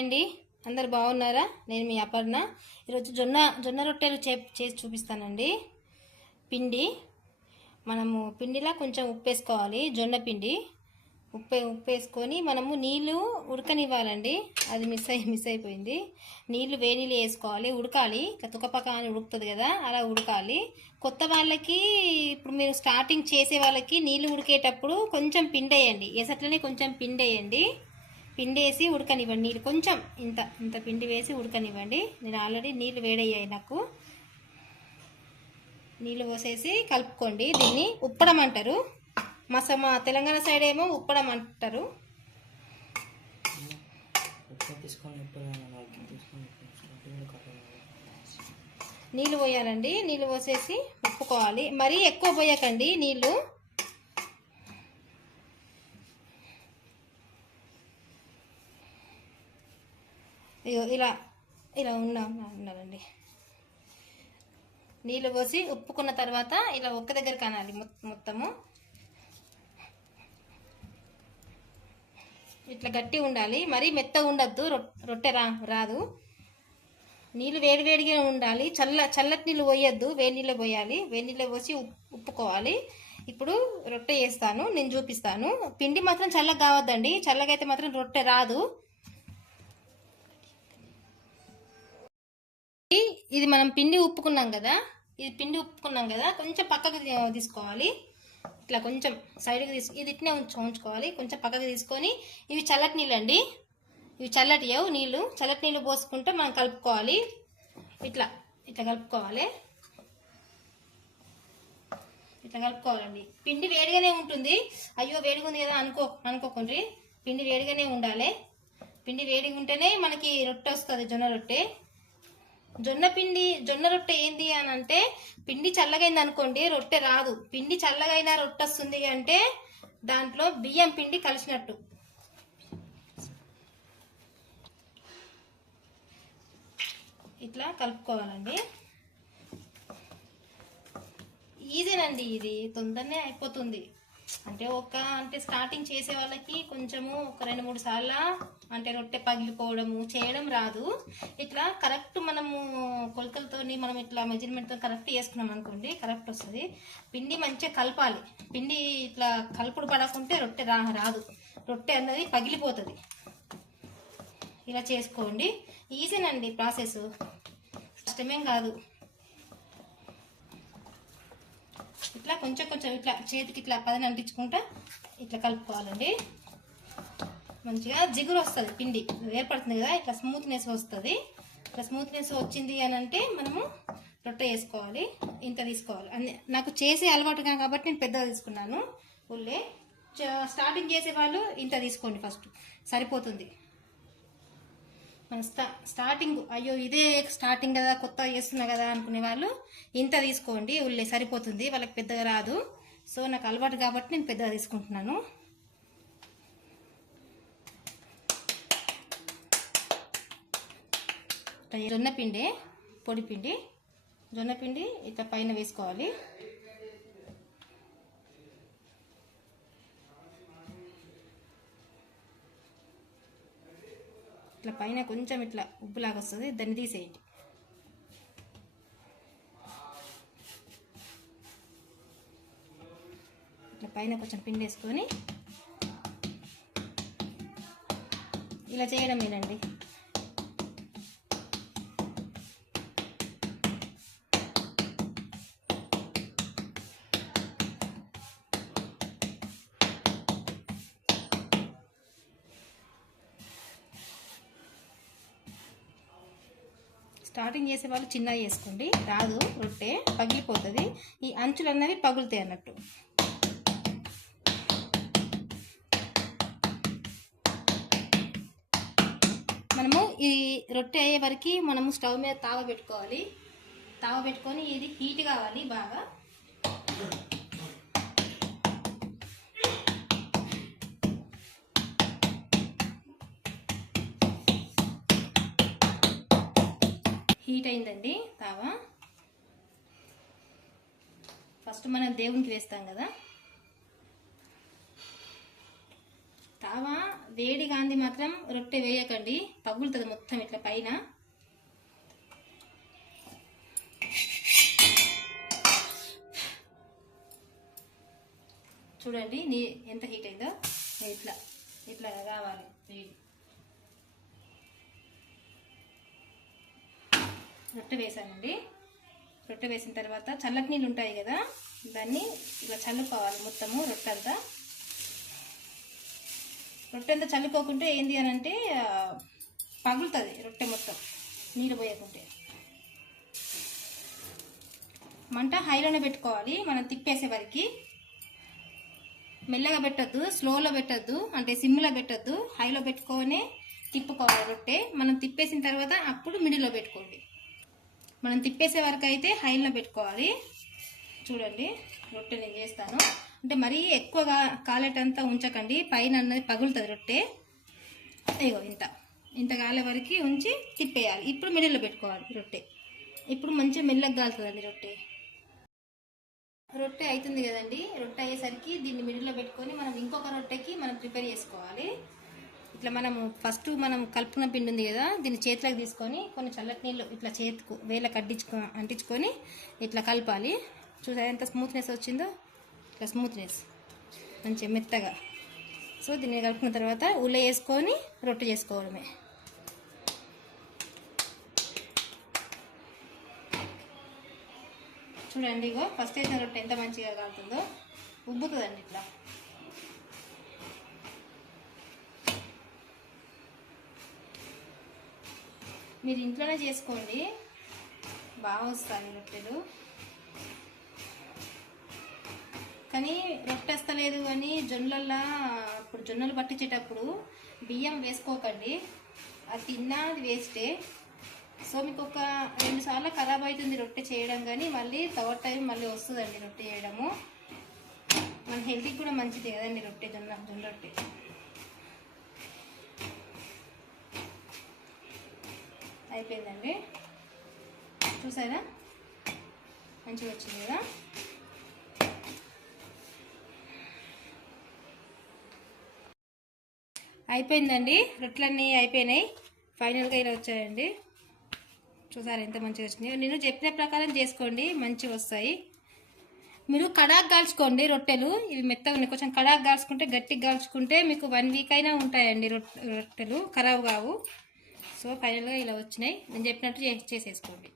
అండి, అందరు బాగున్నారా? నేను మీ అపర్ణ. ఈరోజు జొన్న రొట్టెలు చేసి చూపిస్తానండి. పిండి మనము పిండిలా కొంచెం ఉప్పు వేసుకోవాలి. జొన్న పిండి ఉప్పు వేసుకొని మనము నీళ్ళు ఉడకనివ్వాలండి. అది మిస్ అయిపోయింది. నీళ్ళు వేడి నీళ్ళు వేసుకోవాలి, ఉడకాలి. తుకపక అని ఉడుకుతుంది కదా, అలా ఉడకాలి. కొత్త వాళ్ళకి, ఇప్పుడు మీరు స్టార్టింగ్ చేసే వాళ్ళకి నీళ్ళు ఉడికేటప్పుడు కొంచెం పిండి వేయండి. ఎసట్లనే కొంచెం పిండి వేయండి. పిండి వేసి ఉడకనివ్వండి. నీళ్ళు కొంచెం ఇంత పిండి వేసి ఉడకనివ్వండి. నేను ఆల్రెడీ నీళ్ళు వేడయ్యాయి నాకు. నీళ్ళు పోసేసి కలుపుకోండి. దీన్ని ఉప్పడం అంటారు. మా తెలంగాణ సైడ్ ఏమో ఉప్పడం అంటారు. నీళ్ళు పోయాలండి. నీళ్ళు పోసేసి ఉప్పుకోవాలి. మరీ ఎక్కువ పోయకండి నీళ్ళు. ఇలా ఇలా ఉండాలండి. నీళ్ళు పోసి ఉప్పుకున్న తర్వాత ఇలా ఒక్క దగ్గర కనాలి మొత్తము. ఇట్లా గట్టి ఉండాలి, మరీ మెత్తగా ఉండద్దు. రొట్టె రాదు. నీళ్ళు వేడిగా ఉండాలి. చల్లటి నీళ్ళు పోయొద్దు, వేడి నీళ్ళే పోయాలి. వేడి నీళ్ళే పోసి ఉప్పుకోవాలి. ఇప్పుడు రొట్టె చేస్తాను, నేను చూపిస్తాను. పిండి మాత్రం చల్లగా కావద్దండి. చల్లగా అయితే మాత్రం రొట్టె రాదు. ఇది మనం పిండి ఉప్పుకున్నాం కదా, కొంచెం పక్కకు తీసుకోవాలి. ఇట్లా కొంచెం సైడ్కి ఇది ఇట్నే ఉంచుకోవాలి. కొంచెం పక్కకు తీసుకొని, ఇవి చల్లటి నీళ్ళు అండి. ఇవి చల్లటి నీళ్ళు పోసుకుంటే మనం కలుపుకోవాలి. ఇట్లా కలుపుకోవాలండి. పిండి వేడిగానే ఉంటుంది. అయ్యో వేడిగా ఉంది కదా అనుకోకండి. పిండి వేడిగానే ఉండాలి. పిండి వేడిగా ఉంటేనే మనకి రొట్టె వస్తుంది, జొన్న రొట్టె. జొన్న రొట్టె ఏంది అని అంటే, పిండి చల్లగైంది అనుకోండి రొట్టె రాదు. పిండి చల్లగైనా రొట్టె వస్తుంది అంటే దాంట్లో బియ్యం పిండి కలిసినట్టు. ఇట్లా కలుపుకోవాలండి. ఈజీనండి, ఇది తొందరనే అయిపోతుంది. అంటే స్టార్టింగ్ చేసే వాళ్ళకి కొంచెము ఒక 2-3 సార్లు అంటే రొట్టె పగిలిపోవడము చేయడం రాదు. ఇట్లా కరెక్ట్ మనము కొలతలతోని మనం ఇట్లా మెజర్మెంట్తో కరెక్ట్ చేసుకున్నాం అనుకోండి, కరెక్ట్ వస్తుంది. పిండి మంచిగా కలపాలి. పిండి ఇట్లా కలుపుడు పడకుంటే రొట్టె రాదు. రొట్టె అన్నది పగిలిపోతుంది. ఇలా చేసుకోండి. ఈజీనండి ప్రాసెస్, కష్టమేం కాదు. ఇట్లా కొంచెం ఇట్లా చేతికి ఇట్లా పదని అంటించుకుంటా ఇట్లా కలుపుకోవాలండి. మంచిగా జిగురు వస్తుంది, పిండి ఏర్పడుతుంది కదా, ఇట్లా స్మూత్నెస్ వస్తుంది. ఇట్లా స్మూత్నెస్ వచ్చింది అని అంటే మనము రొట్టె వేసుకోవాలి. ఇంత తీసుకోవాలి. నాకు చేసే అలవాటు కాబట్టి నేను పెద్దగా తీసుకున్నాను. ఉల్లే స్టార్టింగ్ చేసే వాళ్ళు ఇంత తీసుకోండి, ఫస్ట్ సరిపోతుంది. మన స్టార్టింగ్ అయ్యో ఇదే స్టార్టింగ్ కదా, కొత్తగా చేస్తున్నా కదా అనుకునే వాళ్ళు ఇంత తీసుకోండి. ఉల్లే సరిపోతుంది, వాళ్ళకి పెద్దగా రాదు. సో నాకు అలవాటు కాబట్టి నేను పెద్దగా తీసుకుంటున్నాను. జొన్నపిండి, పొడిపిండి, జొన్నపిండి ఇట్లా పైన వేసుకోవాలి. ఇట్లా పైన కొంచెం ఇట్లా ఉబ్బులాగా వస్తుంది, దాన్ని తీసేయండి. ఇట్లా పైన కొంచెం పిండి వేసుకొని ఇలా చేయడమేనండి. స్టార్టింగ్ చేసే వాళ్ళు చిన్నగా చేసుకోండి, రాదు రొట్టె పగిలిపోతుంది. ఈ అంచులు అన్నవి పగులుతాయి అన్నట్టు. మనము ఈ రొట్టె అయ్యే వరకు మనము స్టవ్ మీద తావ పెట్టుకోవాలి. తావ పెట్టుకొని ఇది హీట్ కావాలి బాగా. హీట్ అయిందండి తావ. ఫస్ట్ మనం దేవునికి వేస్తాం కదా. తావ వేడి గాంధీ మాత్రం రొట్టె వేయకండి, పగులుతుంది మొత్తం ఇట్లా పైన. చూడండి ఎంత హీట్ అయిందో. ఇట్లా ఇట్లా రావాలి వేడి. రొట్టె వేసానండి. రొట్టె వేసిన తర్వాత చల్లటి నీళ్ళు ఉంటాయి కదా, దాన్ని ఇలా చల్లుకోవాలి మొత్తము రొట్టె అంతా. రొట్టె అంతా చల్లుకోకుంటే ఏంది అని అంటే పగులుతుంది రొట్టె మొత్తం నీళ్ళు పోయకుంటే. మంట హైలోనే పెట్టుకోవాలి మనం తిప్పేసే వరకు. మెల్లగా పెట్టద్దు, స్లోలో పెట్టద్దు, అంటే సిమ్లో పెట్టద్దు, హైలో పెట్టుకొని తిప్పుకోవాలి రొట్టె. మనం తిప్పేసిన తర్వాత అప్పుడు మిడిల్లో పెట్టుకోండి. మనం తిప్పేసే వరకు అయితే హైలో పెట్టుకోవాలి. చూడండి రొట్టె నేను చేస్తాను, అంటే మరీ ఎక్కువగా కాలేటంతా ఉంచకండి, పైన అన్నది పగులుతుంది రొట్టె. ఇగో ఇంత కాలే వరకు ఉంచి తిప్పేయాలి. ఇప్పుడు మిడిల్లో పెట్టుకోవాలి రొట్టె. ఇప్పుడు మంచిగా మెల్లగా కాలుతుందండి రొట్టె. రొట్టె అవుతుంది కదండి. రొట్టె అయ్యేసరికి దీన్ని మిడిల్లో పెట్టుకొని మనం ఇంకొక రొట్టెకి మనం ప్రిపేర్ చేసుకోవాలి. ఇట్లా మనము ఫస్ట్ మనం కలుపుకున్న పిండి ఉంది కదా, దీన్ని చేతిలోకి తీసుకొని కొన్ని చల్లటి నీళ్ళు ఇట్లా చేతికు వేళ్ళకి అంటించుకొని ఇట్లా కలపాలి. చూసారా ఎంత స్మూత్నెస్ వచ్చిందో, ఇట్లా స్మూత్నెస్ మంచిగా మెత్తగా. సో దీన్ని కలుపుకున్న తర్వాత ఉల్ల వేసుకొని రొట్టె చేసుకోవడమే. చూడండి ఇగో ఫస్ట్ వేసిన రొట్టె ఎంత మంచిగా కాలుతుందో, ఉబ్బుతుందండి ఇట్లా. మీరు ఇంట్లోనే చేసుకోండి, బాగా వస్తాయి రొట్టెలు. కానీ రొట్టె వస్తలేదు అని జొన్నలల్లో ఇప్పుడు జొన్నలు పట్టించేటప్పుడు బియ్యం వేసుకోకండి, అది తిన్నా అది వేస్టే. సో మీకు ఒక 2 సార్లు ఖరాబ్ అవుతుంది రొట్టె చేయడం, కానీ మళ్ళీ థర్డ్ టైం మళ్ళీ వస్తుందండి రొట్టె చేయడము. మన హెల్త్కి కూడా మంచిది కదండి రొట్టె, జొన్న రొట్టె. అయిపోయిందండి, చూసారా మంచిగా వచ్చింది కదా. అయిపోయిందండి, రొట్టెలన్నీ అయిపోయినాయి. ఫైనల్గా ఇలా వచ్చాయండి. చూసారా ఎంత మంచిగా వచ్చినాయో. నేను చెప్పిన ప్రకారం చేసుకోండి, మంచిగా వస్తాయి. మీరు కడాక్ కాల్చుకోండి రొట్టెలు, ఇవి మెత్తగా ఉన్నాయి. కొంచెం కడాక్ కాల్చుకుంటే గట్టిగా కాల్చుకుంటే మీకు 1 వీక్ అయినా ఉంటాయండి రొట్టెలు, ఖరాబ్ కావు. సో ఫైనల్గా ఇలా వచ్చినాయి. నేను చెప్పినట్టు చేసేసుకోండి.